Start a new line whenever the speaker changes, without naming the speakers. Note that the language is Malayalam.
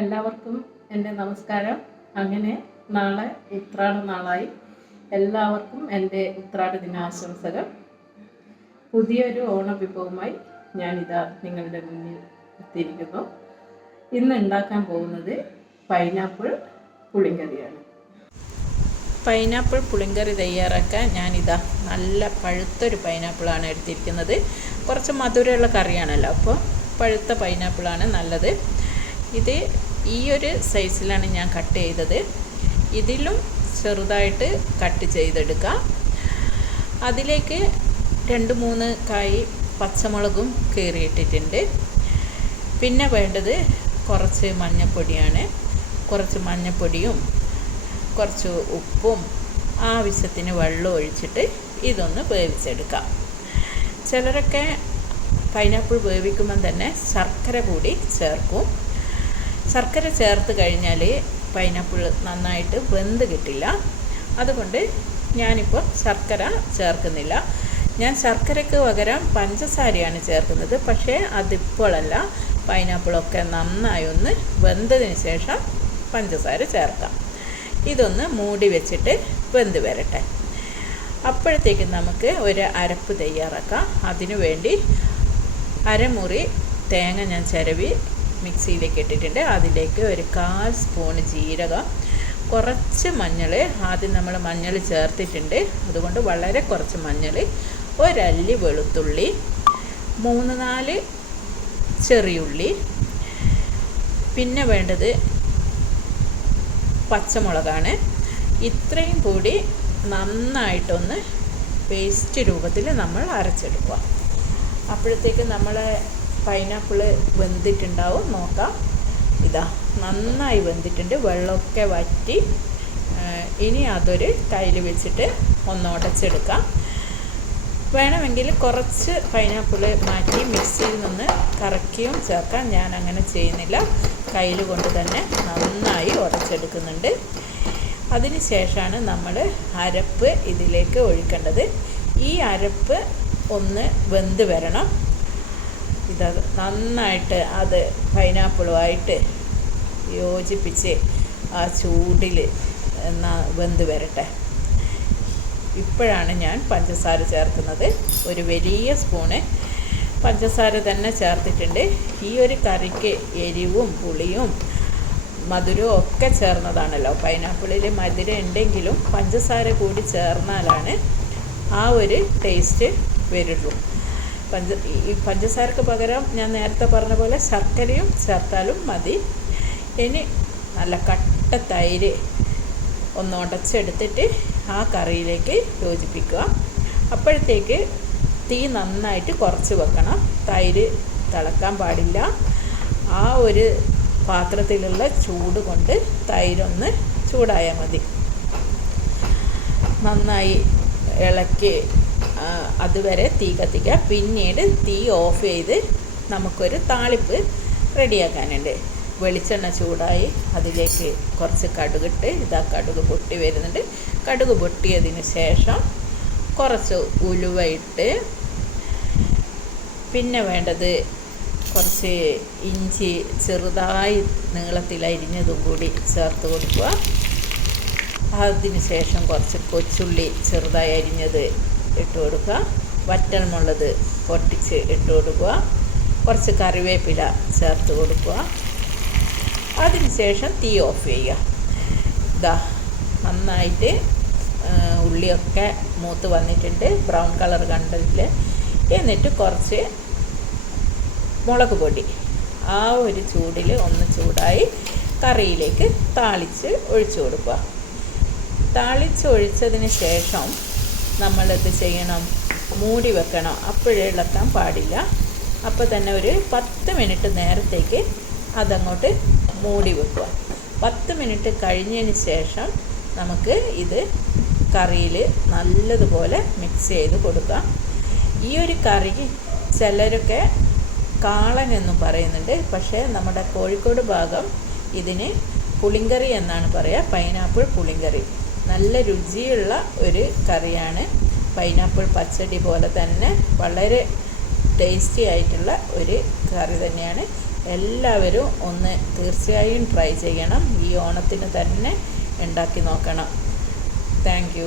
എല്ലാവർക്കും എന്റെ നമസ്കാരം. അങ്ങനെ നാളെ ഉത്രാട നാളായി. എല്ലാവർക്കും എന്റെ ഉത്രാട ദിനാശംസകൾ. പുതിയൊരു ഓണവിഭവമായി ഞാനിതാ നിങ്ങളുടെ മുന്നിൽ എത്തിയിരിക്കുന്നു. ഇന്ന് ഉണ്ടാക്കാൻ പോകുന്നത് പൈനാപ്പിൾ പുളിങ്കറിയാണ്.
പൈനാപ്പിൾ പുളിങ്കറി തയ്യാറാക്കാൻ ഞാനിതാ നല്ല പഴുത്തൊരു പൈനാപ്പിളാണ് എടുത്തിരിക്കുന്നത്. കുറച്ച് മധുരമുള്ള കറിയാണല്ലോ അപ്പോൾ പഴുത്ത പൈനാപ്പിളാണ് നല്ലത്. ഇത് ഈ ഒരു സൈസിലാണ് ഞാൻ കട്ട് ചെയ്തത്. ഇതിലും ചെറുതായിട്ട് കട്ട് ചെയ്തെടുക്കാം. അതിലേക്ക് രണ്ട് മൂന്ന് കായ് പച്ചമുളകും കീറിയിട്ടിട്ടുണ്ട്. പിന്നെ വേണ്ടത് കുറച്ച് മഞ്ഞപ്പൊടിയാണ്. കുറച്ച് മഞ്ഞൾപ്പൊടിയും കുറച്ച് ഉപ്പും ആവശ്യത്തിന് വെള്ളം ഒഴിച്ചിട്ട് ഇതൊന്ന് വേവിച്ചെടുക്കാം. ചിലരൊക്കെ പൈനാപ്പിൾ വേവിക്കുമ്പം തന്നെ ശർക്കര കൂടി ചേർക്കും. ശർക്കര ചേർത്ത് കഴിഞ്ഞാൽ പൈനാപ്പിൾ നന്നായിട്ട് വെന്ത് കിട്ടില്ല. അതുകൊണ്ട് ഞാനിപ്പോൾ ശർക്കര ചേർക്കുന്നില്ല. ഞാൻ ശർക്കരയ്ക്ക് പകരം പഞ്ചസാരയാണ് ചേർക്കുന്നത്. പക്ഷേ അതിപ്പോഴല്ല പൈനാപ്പിളൊക്കെ നന്നായി ഒന്ന് വെന്തതിന് ശേഷം പഞ്ചസാര ചേർക്കാം. ഇതൊന്ന് മൂടി വെച്ചിട്ട് വെന്ത് വരട്ടെ. അപ്പോഴത്തേക്ക് നമുക്ക് ഒരു അരപ്പ് തയ്യാറാക്കാം. അതിനു വേണ്ടി അരമുറി തേങ്ങ ഞാൻ ചിരവി മിക്സിയിലേക്ക് ഇട്ടിട്ടുണ്ട്. അതിലേക്ക് ഒരു കാൽ സ്പൂൺ ജീരകം കുറച്ച് മഞ്ഞൾ ആദ്യം നമ്മൾ മഞ്ഞൾ ചേർത്തിട്ടുണ്ട്. അതുകൊണ്ട് വളരെ കുറച്ച് മഞ്ഞൾ ഒരല്ലി വെളുത്തുള്ളി മൂന്ന് നാല് ചെറിയുള്ളി. പിന്നെ വേണ്ടത് പച്ചമുളകാണ്. ഇത്രയും കൂടി നന്നായിട്ടൊന്ന് പേസ്റ്റ് രൂപത്തിൽ നമ്മൾ അരച്ചെടുക്കുക. അപ്പോഴത്തേക്ക് നമ്മളെ പൈനാപ്പിൾ വെന്തിട്ടുണ്ടാവും. നോക്കാം. ഇതാ നന്നായി വെന്തിട്ടുണ്ട്. വെള്ളമൊക്കെ വറ്റി ഇനി അതൊരു കയ്യിൽ വെച്ചിട്ട് ഒന്ന് ഉടച്ചെടുക്കാം. വേണമെങ്കിൽ കുറച്ച് പൈനാപ്പിൾ മാറ്റി മിക്സിയിൽ നിന്ന് കറക്കിയും ചേർക്കാം. ഞാൻ അങ്ങനെ ചെയ്യുന്നില്ല. കയ്യിൽ കൊണ്ട് തന്നെ നന്നായി ഉടച്ചെടുക്കുന്നുണ്ട്. അതിന് ശേഷമാണ് നമ്മൾ അരപ്പ് ഇതിലേക്ക് ഒഴിക്കേണ്ടത്. ഈ അരപ്പ് ഒന്ന് വെന്ത് വരണം. ഇത് നന്നായിട്ട് അത് പൈനാപ്പിളുമായിട്ട് യോജിപ്പിച്ച് ആ ചൂടിൽ വെന്ത് വരട്ടെ. ഇപ്പോഴാണ് ഞാൻ പഞ്ചസാര ചേർക്കുന്നത്. ഒരു വലിയ സ്പൂണ് പഞ്ചസാര തന്നെ ചേർത്തിട്ടുണ്ട്. ഈ ഒരു കറിക്ക് എരിവും പുളിയും മധുരവും ഒക്കെ ചേർന്നതാണല്ലോ. പൈനാപ്പിളിൽ മധുരം ഉണ്ടെങ്കിലും പഞ്ചസാര കൂടി ചേർന്നാലാണ് ആ ഒരു ടേസ്റ്റ് വരുള്ളൂ. പഞ്ച ഈ പഞ്ചസാരക്ക് പകരം ഞാൻ നേരത്തെ പറഞ്ഞ പോലെ ശർക്കരയും ചേർത്താലും മതി. ഇനി നല്ല കട്ട തൈര് ഒന്ന് ഉടച്ചെടുത്തിട്ട് ആ കറിയിലേക്ക് യോജിപ്പിക്കുക. അപ്പോഴത്തേക്ക് തീ നന്നായിട്ട് കുറച്ച് വെക്കണം. തൈര് തിളക്കാൻ പാടില്ല. ആ ഒരു പാത്രത്തിലുള്ള ചൂട് കൊണ്ട് തൈരൊന്ന് ചൂടായാൽ മതി. നന്നായി ഇളക്കി അതുവരെ തീ കത്തിക്കുക. പിന്നീട് തീ ഓഫ് ചെയ്ത് നമുക്കൊരു താളിപ്പ് റെഡിയാക്കാനുണ്ട്. വെളിച്ചെണ്ണ ചൂടായി അതിലേക്ക് കുറച്ച് കടുകിട്ട് ഇതാ കടുക് പൊട്ടി വരുന്നുണ്ട്. കടുക് പൊട്ടിയതിന് ശേഷം കുറച്ച് ഉലുവയിട്ട് പിന്നെ വേണ്ടത് കുറച്ച് ഇഞ്ചി ചെറുതായി നീളത്തിൽ അരിഞ്ഞതും കൂടി ചേർത്ത് കൊടുക്കുക. അതിന് ശേഷം കുറച്ച് കൊച്ചുള്ളി ചെറുതായി അരിഞ്ഞത് ഇട്ട് കൊടുക്കുക. വറ്റൽമുളക് പൊട്ടിച്ച് ഇട്ട് കൊടുക്കുക. കുറച്ച് കറിവേപ്പില ചേർത്ത് കൊടുക്കുക. അതിനുശേഷം തീ ഓഫ് ചെയ്യുക. ഇതാ നന്നായിട്ട് ഉള്ളിയൊക്കെ മൂത്ത് വന്നിട്ടുണ്ട്. ബ്രൗൺ കളർ കണ്ടതിൽ എന്നിട്ട് കുറച്ച് മുളക് പൊടി. ആ ഒരു ചൂടിൽ ഒന്ന് ചൂടായി കറിയിലേക്ക് താളിച്ച് ഒഴിച്ചു കൊടുക്കുക. താളിച്ച് ഒഴിച്ചതിന് ശേഷം നമ്മളത് ചെയ്യണം? മൂടി വെക്കണം. അപ്പോഴേ ഇളക്കാൻ പാടില്ല. അപ്പോൾ തന്നെ ഒരു പത്ത് മിനിറ്റ് നേരത്തേക്ക് അതങ്ങോട്ട് മൂടി വെക്കുക. പത്ത് മിനിറ്റ് കഴിഞ്ഞതിന് ശേഷം നമുക്ക് ഇത് കറിയിൽ നല്ലതുപോലെ മിക്സ് ചെയ്ത് കൊടുക്കാം. ഈ ഒരു കറി ചിലരൊക്കെ കാളൻ എന്നും പറയുന്നുണ്ട്. പക്ഷേ നമ്മുടെ കോഴിക്കോട് ഭാഗം ഇതിന് പുളിങ്കറി എന്നാണ് പറയുക പൈനാപ്പിൾ പുളിങ്കറി. നല്ല രുചിയുള്ള ഒരു കറിയാണ്. പൈനാപ്പിൾ പച്ചടി പോലെ തന്നെ വളരെ ടേസ്റ്റി ആയിട്ടുള്ള ഒരു കറി തന്നെയാണ്. എല്ലാവരും ഒന്ന് തീർച്ചയായും ട്രൈ ചെയ്യണം. ഈ ഓണത്തിന് തന്നെ ഉണ്ടാക്കി നോക്കണം. താങ്ക്